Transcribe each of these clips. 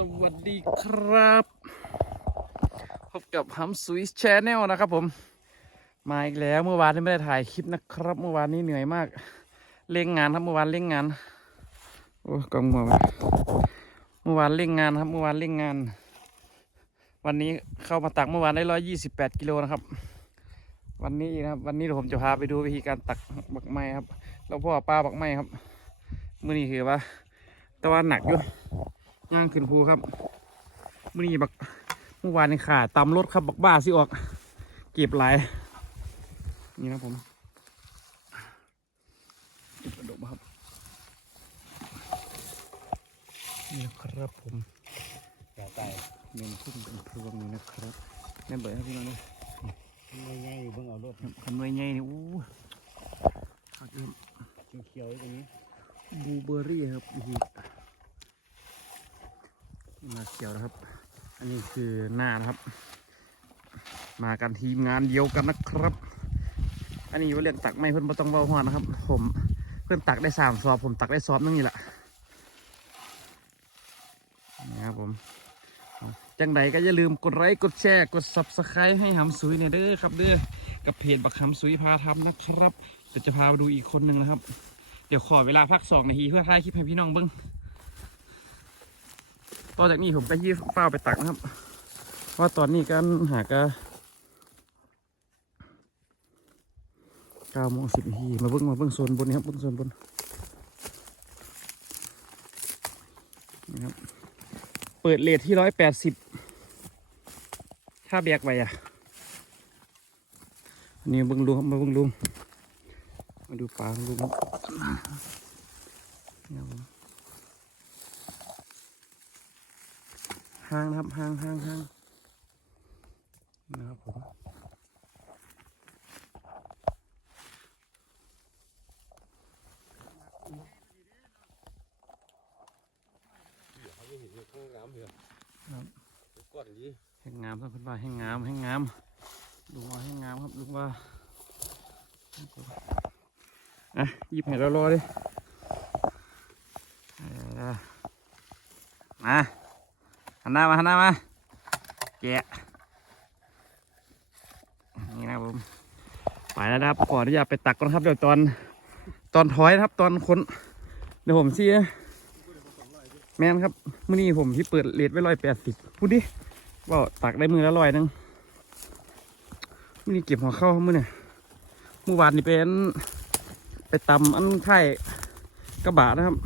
สวัสดีครับ พบกับฮัมสวิสแชนแนลนะครับผม มาอีกแล้วเมื่อวานนี้ไม่ได้ถ่ายคลิปนะครับ เมื่อวานนี้เหนื่อยมาก เร่งงานครับเมื่อวานเร่งงาน โอ้ยกองมัวมาเมื่อวานเร่งงานครับ เมื่อวานเร่งงาน วันนี้เข้ามาตักเมื่อวานได้ร้อยยี่สิบแปดกิโลนะครับ วันนี้นะครับ วันนี้เดี๋ยวผมจะพาไปดูวิธีการตักบักไม้ครับ แล้วพ่อป้าบักไม้ครับ มื่อนี้คือว่าแตะวันหนักอยู่ ย่างขึ้นภูครับมื่อนี้บักเมื่อวานนี่ขาตำรถครับบักบ้าสิออก เก็บหลาย นี่นะผมเก็บกระดกครับนี่นะครับผมเดี๋ยวไก่เงินขึ้นเป็นพวงนี่นะครับแม่เบิร์ดครับพี่น้องนี่ไม่ง่ายเบิ่งเอารถขนวยใหญ่นี่อู้ขาดเอิ่มเขียวๆตรงนี้บลูเบอร์รี่ครับอีก มาเขียวนะครับ อันนี้คือหน้านะครับ มากันทีมงานเดียวกันนะครับ อันนี้ว่าเรียกตักไม่เพื่อนบ่ต้องเบาหัวนะครับ ผมเพื่อนตักได้สามสอบผมตักได้สอบนึงนี่แหละนี่ครับผมจังใดก็อย่าลืมกดไลค์กดแชร์กด subscribe ให้หำซุยเนี่ยเด้อครับเด้อกับเพจบักหำซุยพาทำนะครับเดี๋ยวจะพาไปดูอีกคนหนึ่งนะครับ เดี๋ยวขอเวลาพักสองนาทีเพื่อถ่ายคลิปให้พี่น้องเบิ้ง ต่อจากนี้ผมก็ยี่เฝ้าไปตักนะครับเพราะตอนนี้การหากะเก้าโมงสิบนาทีมาเบิ้งมาเบิ้งโซนบนนี้ครับเบิ้งโซนบนนี่ครับเปิดเลทที่ร้อยแปดสิบถ้าแบกไปอะอันนี้เบิ้งลุงมาเบิ้งลุงมาดูปลางลุงครับ นี่ครับผม ห้างนะครับห้างห้างห้างนะครับผมครับก้อนนี้แห้งงามครับคุณว่าแห้งงามแห้งงามลุงว่าแห้งงามครับลุงว่าอะหยิบให้เรารอดิเออมา หันหน้ามาหันหน้ามาแกะนี่นะผมไปแล้วนะครับขออนุญาตไปตักก่อนครับเดี๋ยวตอนตอนถอยนะครับ ตอนคนเดี๋ยวผมชี้แม่นครับมื่อนี้ผมที่เปิดเลทไว้ร้อยแปดสิบพูดดิว่าตักได้มือละร้อยนึงมื่อนี้เก็บหัวเข้ามื่อเนี่ยเมื่อวานนี่เป็นไปตำอันไข่กระบะนะครับ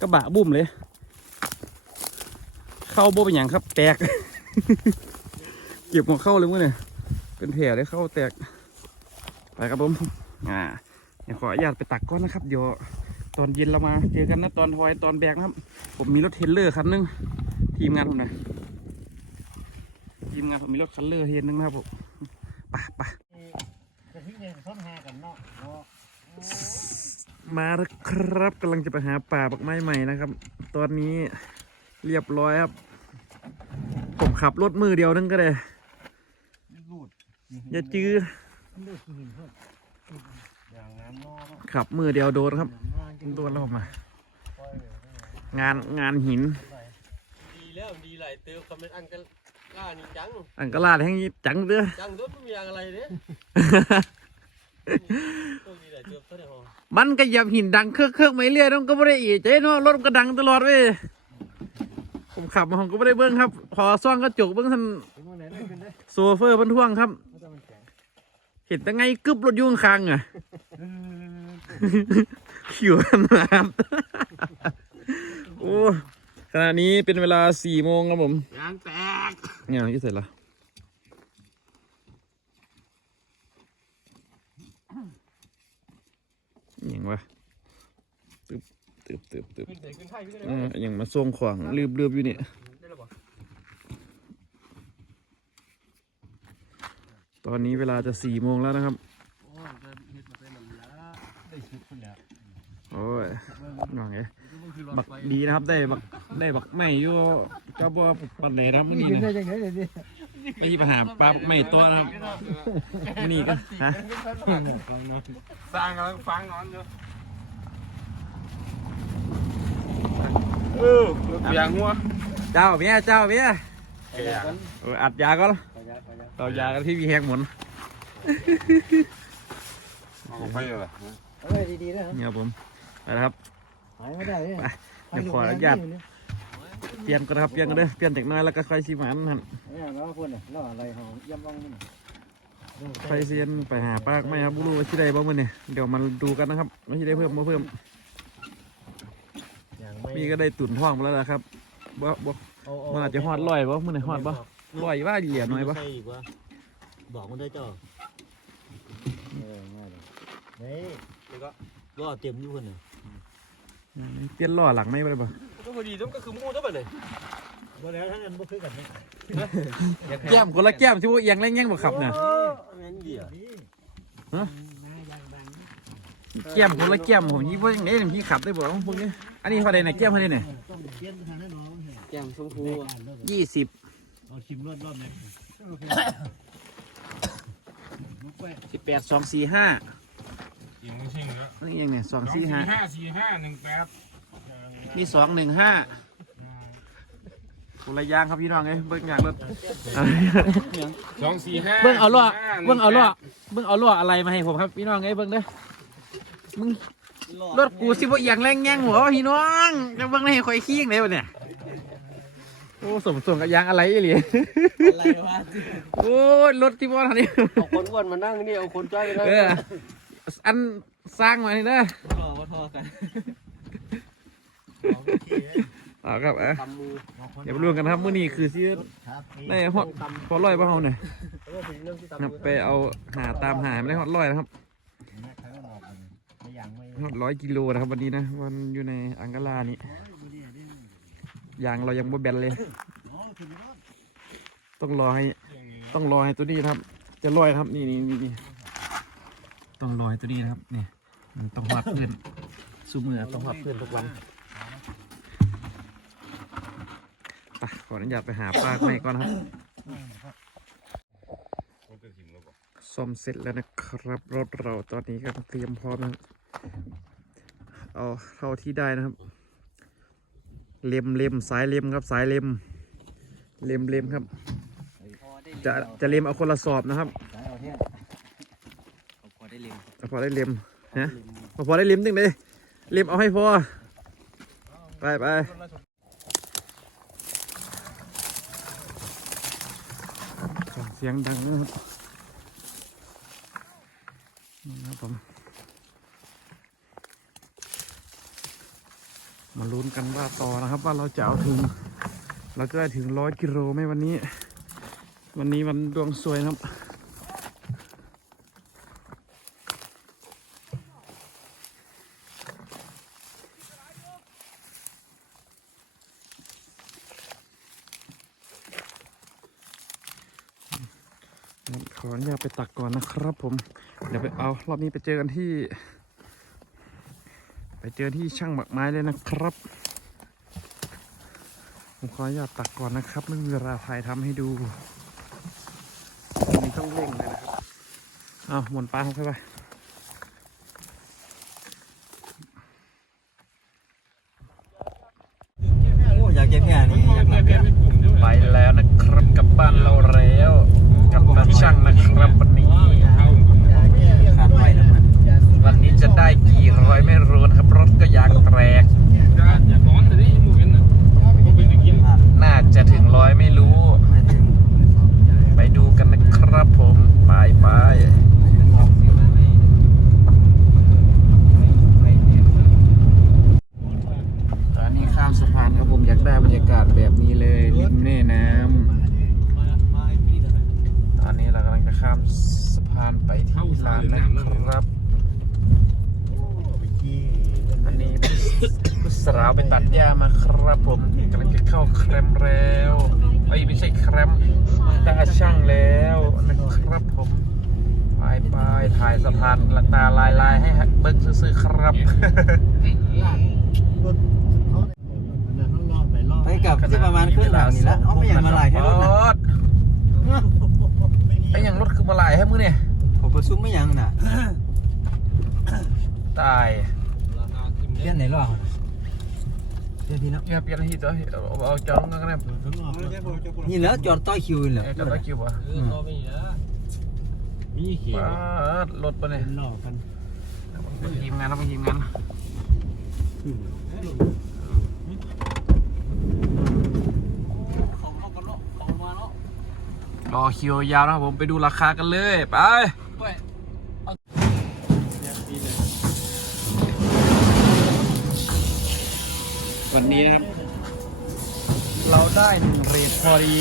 กระบะบุ้มเลย เข้าโบเป็นอย่างครับ แตก เก็บหัวเข้าเลยมื่อเนี่ยเป็นแผลเลยเข้าแตก ไปครับผม อ่าเดี๋ยวขออนุญาตไปตักก้อนนะครับ เดี๋ยวตอนเย็นเรามาเจอกันนะตอนทอยตอนแบกนะครับ ผมมีรถเทรลเลอร์คันหนึง ทีมงานผมนะทีมงานผมมีรถคันเลอร์เทรนนึงนะครับผมปไปกระทิงเนี่ยซ่ากันเนาะเนาะมาแล้วครับกำลังจะไปหาป่าบักไม้ใหม่นะครับ ตอนนี้ เรียบร้อยครับ ผมขับรถมือเดียวนึงก็ได้รูดอย่าจื้อรูดหินเพิ่มอย่างน้ำนอกขับมือเดียวโดนครับงานโดนแล้วผมมาปล่อยเลยงานงานหิน ดีแล้วดีหลายเติมคำเป็นอังกฤษล่านี่จังอังกลาดแห่งนี้จังเด้อจังรถไม่มีอะไรเด้ต้องดีหลายเติมเท่าไหร่หรอมันก็เหยับหินดังเครือกเครือกไม่เรื่อยน้องก็ไม่ได้อีใจเนาะรถมันก็ดังตลอดเว้ย ผมขับมาผมก็ไม่ได้เบิ้งครับ พอซ่องกระจกเบิ้งท่านถึงวันไหนได้ขึ้นได้โซเฟอร์บรรทุกครับไม่ต้องมันแข็งเห็นแต่ไงกึบรถยุ่งคางอะขิวน้ำโอ้ขณะนี้เป็นเวลาสี่โมงครับผมยางแตกเนี่ยที่เสร็จแล้วยังวะตึบ ตึบตึบตึบขึ้นเสียขึ้นไทยขึ้นเออยังมาส่งของรีบรีบอยู่นี่ได้หรอตอนนี้เวลาจะสี่โมงแล้วนะครับโอ้จะเฮ็ดมาเป็นน้ำยาได้ชุดคนแล้วโอ้ยว่าไงมันคือรถบักไฟดีนะครับได้บักได้บักไม่อยู่เจ้าบัวปันไหนครับมื่อนี้ขึ้นได้นะยังไงเลยดิไม่ใช่ปัญหาปลาบักไม่ตัวนะครับมื่อนี้ก็ฮะสร้างกำลังฟังนอนอยู่ เออเบียงหัวเจ้าเมียเจ้าเมียแกอยากเอออัดยาก่อนไปยัดไปยัดเรายากันที่มีแหงหมุนเอาไปเลยเอ้ยดีๆนะเนี่ยครับผมไปนะครับหายไม่ได้เลยเดี๋ยวขออนุญาตเปลี่ยนกันนะครับเปลี่ยนกันเด้อเปลี่ยนจากน้อยแล้วก็ค่อยชิมอันนั่นเนี่ยแล้วพูดเนี่ยแล้วอะไรเขาเยี่ยมบ้างมั้ยค่อยเซียนไปหาปลาไหมครับบุรู้ว่าที่ใดบ้างมันเนี่ยเดี๋ยวมาดูกันนะครับว่าที่ได้เพิ่มมาเพิ่ม ม่มีก็ได้ตุ่นท้องมาแล้วนะครับบ่บ่มันอาจจะฮอดลอยบ่มันไหนฮอดบ่ลอยว่าเหลียน้อยบ่ใช่อีกวะบอกมันได้เจ้าเออง่ายเลยนี่รอเต็มอยู่คนน่ะเปลี่ยนล้อหลังไม่ได้บ่ก็พอดีต้องก็คือมูต้องไปเลยบ่แล้วทั้งนั้นบ่คือกันนะแก้มคนละแก้มที่ว่าเอียงแรงแง่งบ่ขับน่ะแม่นเดียว แก้มคนละแก้มผมยี่ว่าอย่างนี้พี่ขับได้บ่พวกนี้ อันนี้เท่าใดน่ะแก้มเท่าใดเนี่ยต้องเปลี่ยนไปทางนั้นน้องเถอะแก้มชมพูยี่สิบเอาชิมรอดรอบแม็กสิบแปดสองสี่ห้ายิงไม่ใช่เนื้ออันนี้ยังเนี่ยสองสองสี่สี่ห้าห้าสี่ห้าหนึ่งแปดนี่สองหนึ่งห้าคนละอยางครับพี่น้องเอ้ยเบิ่งอย่างรถสองสี่ห้าเบิ่งเอาล้อเบิ่งเอาล้อเบิ่งเอาล้ออะไรมาให้ผมครับพี่น้องเอ้ยเบิ่งเด้อ มึงรถกูสิบ่เอียงแรงแง่งหัววะพี่น้องจะเบิ่งให้ข่อยขี้ยังไงวะเนี่ยโอ้สมส่วนกับยางอะไรอีหลีอะไรวะโอ้ยรถที่บ่ทันนี่เอาคนอ้วนมานั่งนี่เอาคนจ้อยไปนั่งเอออันสร้างมานี่นะทอว่าทอกันเอาครับเอะตำมือเดี๋ยวไปร่วมกันนะครับมื้อนี้คือสิได้ฮอดพอร้อยบ่เฮาเนี่ยแล้วก็เป็นเรื่องที่ครัตำบมือไปเอาหาตามหาไม่ได้ฮอดร้อยนะครับยังไม่ฮอด ร้อยกิโลนะครับวันนี้นะวันอยู่ในอังกาลานี่ยางเรายังบ่แบนเลย ต้องรอให้ ต้องรอให้ตัวนี้ครับ จะลอยครับนี่นี่นี่ต้องรอให้ตัวนี้นะครับนี่มันต้องหอดเพื่อนสู้มือต้องหอดเพื่อนทุกวันไปขออนุญาตไปหาปลาใหม่ก่อนครับซ่อมเสร็จแล้วนะครับ รถเราตอนนี้ก็เตรียมพร้อมนะครับ เอาเท่าที่ได้นะครับ เล็มเล็มสายเล็มครับ สายเล็ม เล็มเล็มครับ จะจะเล็มเอาคนละสอบนะครับเอาแค่พอได้เล็งพอได้เล็มนะพอได้เล็มตึงเลยเล็มเอาให้พอ ไปไปเสียงดังนะครับนี่นะครับผม มาลุ้นกันว่าต่อนะครับ ว่าเราจะเอาถึงเราจะได้ถึงร้อยกิโลไหมวันนี้ วันนี้วันดวงสวยครับขออนุญาตไปตักก่อนนะครับผม เดี๋ยวไปเอารอบนี้ไปเจอกันที่ เจอที่ช่างหมักไม้เลยนะครับ ผมขออนุญาตตักก่อนนะครับ ไม่มีเวลาถ่ายทำให้ดูอันนี้ต้องเร่งเลยนะครับ เอาหมุนปลาเข้าไปโอ้ยากเก็บแค่นี่ไปแล้วนะครับกับบ้านเราแล้ว กับตาช่างนะครับวันนี้ ขาดไปแล้วมัน วันนี้จะ ได้กี่ร้อยไม่รู้นะครับ รถก็ยางแตกอย่าร้อนเลยนี่มูเห็นอะเขาเป็นกินน่าจะถึงร้อยไม่รู้ไม่ถึงไปดูกันนะครับผม ไปไปตอนนี้ข้ามสะพานครับผมอยากได้บรรยากาศแบบนี้เลยริมแม่น้ำตอนนี้เรากำลังจะข้ามสะพานไปที่ลานนะครับ อันนี้ผู้สาวไปตัดหญ้ามาครับผมกำลังจะเข้า แครมแล้วเอ้ยไม่ใช่แครมตาช่างแล้วนะครับผมไปไปถ่ายสะพานละตาลายลายๆให้เบิ้งซื้อๆครับไปกลับที่ประมาณครึ่งหลังนี่ละเอาไม่อยากมาหลายแค่รถนะไอ้ยังรถคือมาหลายให้มือเนี่ยผมประซุ่มไม่ยังน่ะตายเลี้ยนไหนรอด เดี๋ยวพี่เนาะอย่าเปลี่ยนที่ตัวเอาเอาจอดลงกันก็ได้ข้างนอกไม่ใช่พวกเจ้าพวกนี่แล้วจอดต้อยคิวเลยเอ้ยจอดตะคิวบ่เออเขาไม่นะมีเขียป้าวดรถปะเนี่ยเป็นหลอกกันเป็นทีมงานแล้วเป็นทีมงานรอคิวยาวนะครับผมไปดูราคากันเลย ไปวัน นี้นะครับ เราได้หนึ่งเรทพอดี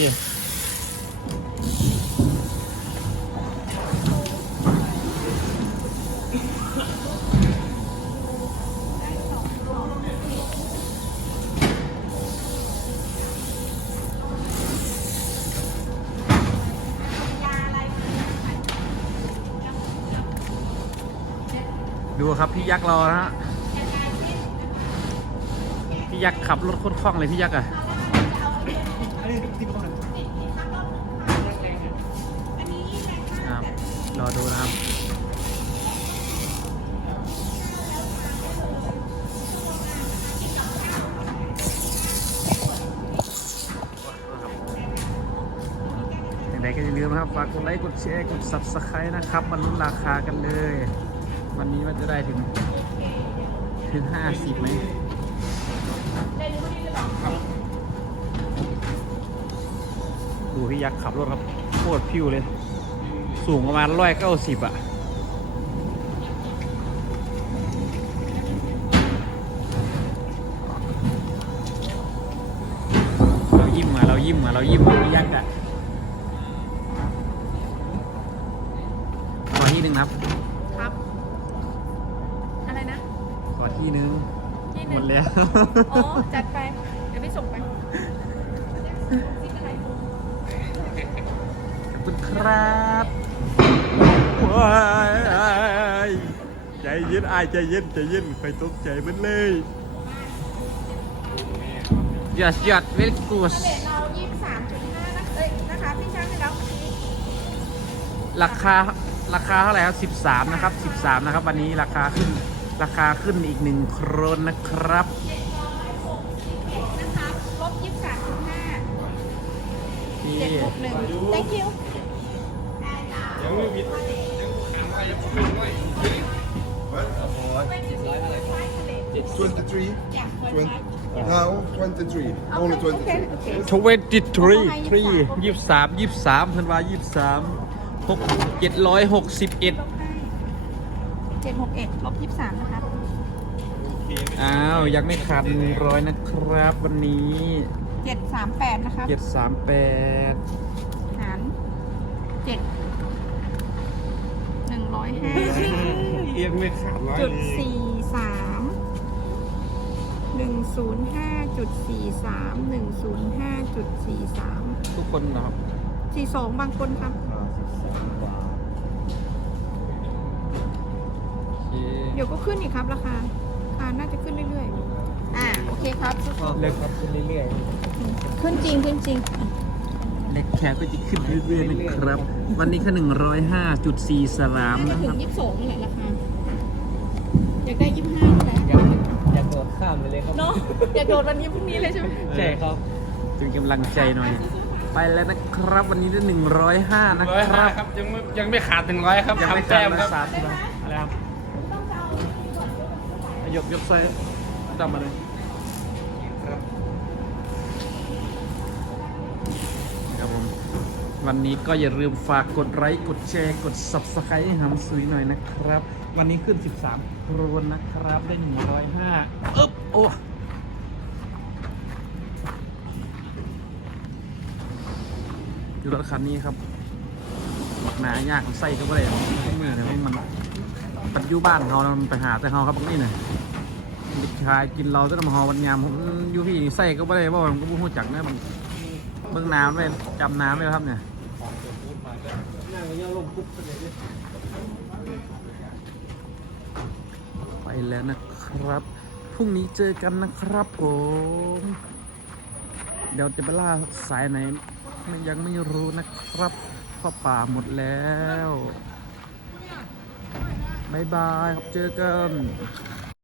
ดูครับพี่ยักษ์รอนะฮะ พี่ยักษ์ขับรถโคตรคล่องเลยพี่ยักษ์อะครับรอดูนะครับอย่างไรก็อย่าลืมนะครับ ฝากกดไลค์ กดแชร์ กด subscribe นะครับมาลุ้นราคากันเลย วันนี้มันจะได้ถึง ถึง 50ไหม พี่ยักษ์ขับรถครับโคตรพิวเลย สูงประมาณร้อยเก้าสิบอะเรายิ้มมาเรายิ้มมาเรายิ้มมาพี่ยักษ์อะขอที่หนึ่งครับ ครับ อะไรนะ ขอที่หนึ่งที่หหมนึ่งดแล้วอ๋อจัดไปเดี๋ยวไป คุณครับว้ายใจเย็นอายใจเย็นใจเย็นใครตกใจมันเลยยอดยอดเวลกูสเลทเรายี่สามจุดห้านะเอ้ยนะคะพี่ช้างให้แล้วเมื่อกี้ราคาราคาเท่าไหร่ครับ 13 นะครับ 13 นะครับ วันนี้ราคาขึ้นราคาขึ้นอีกหนึ่งโครนนะครับนะคะลบยี่สามจุดห้านี่เจ็ดหกหนึ่ง thank you 23? อยากเปิด 20, now 23. Only โอเค 23. โอเคทเวนตี้ทรีทรียี่สิบสามยี่สิบสามพันวายี่สิบสามหกเจ็ดร้อยหกสิบเอ็ดลบให้เจ็ดหกเอ็ดลบยี่สามนะคะอ้าว ยังไม่ขาดหนึ่งร้อยนะครับ วันนี้เจ็ดสามแปดนะคะเจ็ดสามแปดหารเจ็ดหนึ่งร้ อยห้าเอียงไม่ขาดร้อยจุดเลยสี่สามหนึ่งศูนย์ห้าจุดสี่สามหนึ่งศูนย์ห้าจุดสี่สามทุกคนนะครับสี่สองบางคนครับโอเคเดี๋ยวก็ขึ้นอีกครับราคาราคาน่าจะขึ้นเรื่อยๆ อ่าโอเคครับเล็กครับขึ้นเรื่อยขึ้นจริงขึ้นจริงๆ เล็กแคปก็จะขึ้นเรื่อยๆนะครับ วันนี้แค่หนึ่งร้อยห้าจุดสี่สามน่าจะนะคถึรังบ ยี่สิบสองนี่แหละราคาอยากได้ยี่สิบห้านี่แหละอยากโดดข้ามไปเลยครับเนาะอยากโดดวันนี้พรุ่งนี้เลยใช่ไหมใช่ครับเป็นกำลังใจหน่อย ไปแล้วนะครับ วันนี้ได้หนึ่งร้อยห้านะร้อยคห้ารับ ครับยังไม่ยังไม่ขาดถึงร้อยครับยังไม่ทำแต้มครับสามสิบอะไรครับยกยกใส่ดำมาเลย วันนี้ก็อย่าลืมฝากกดไลค์กดแชร์กด subscribe ให้หำซุยหน่อยนะครับ วันนี้ขึ้น 13โครนนะครับ ได้ 105อึ๊บโอ้ดูรถคันนี้ครับบักหนายากใส่ก็ไม่ได้มือเนี่ยมันปัจจุบันเขามันไปหาแต่เขาครับพวกนี้เนี่ยเด็กชายกินเราจะทำหอวันยามผมอยู่พี่ใส่ก็ไม่ได้ว่าผมก็บ่รู้จักนะมันเบื้องน้ำไว้จำน้ำไว้ครับเนี่ย ไปแล้วนะครับ พรุ่งนี้เจอกันนะครับผม เดี๋ยวจะไปล่าสายไหนมันยังไม่รู้นะครับเพราะป่าหมดแล้วบายบายครับเจอกัน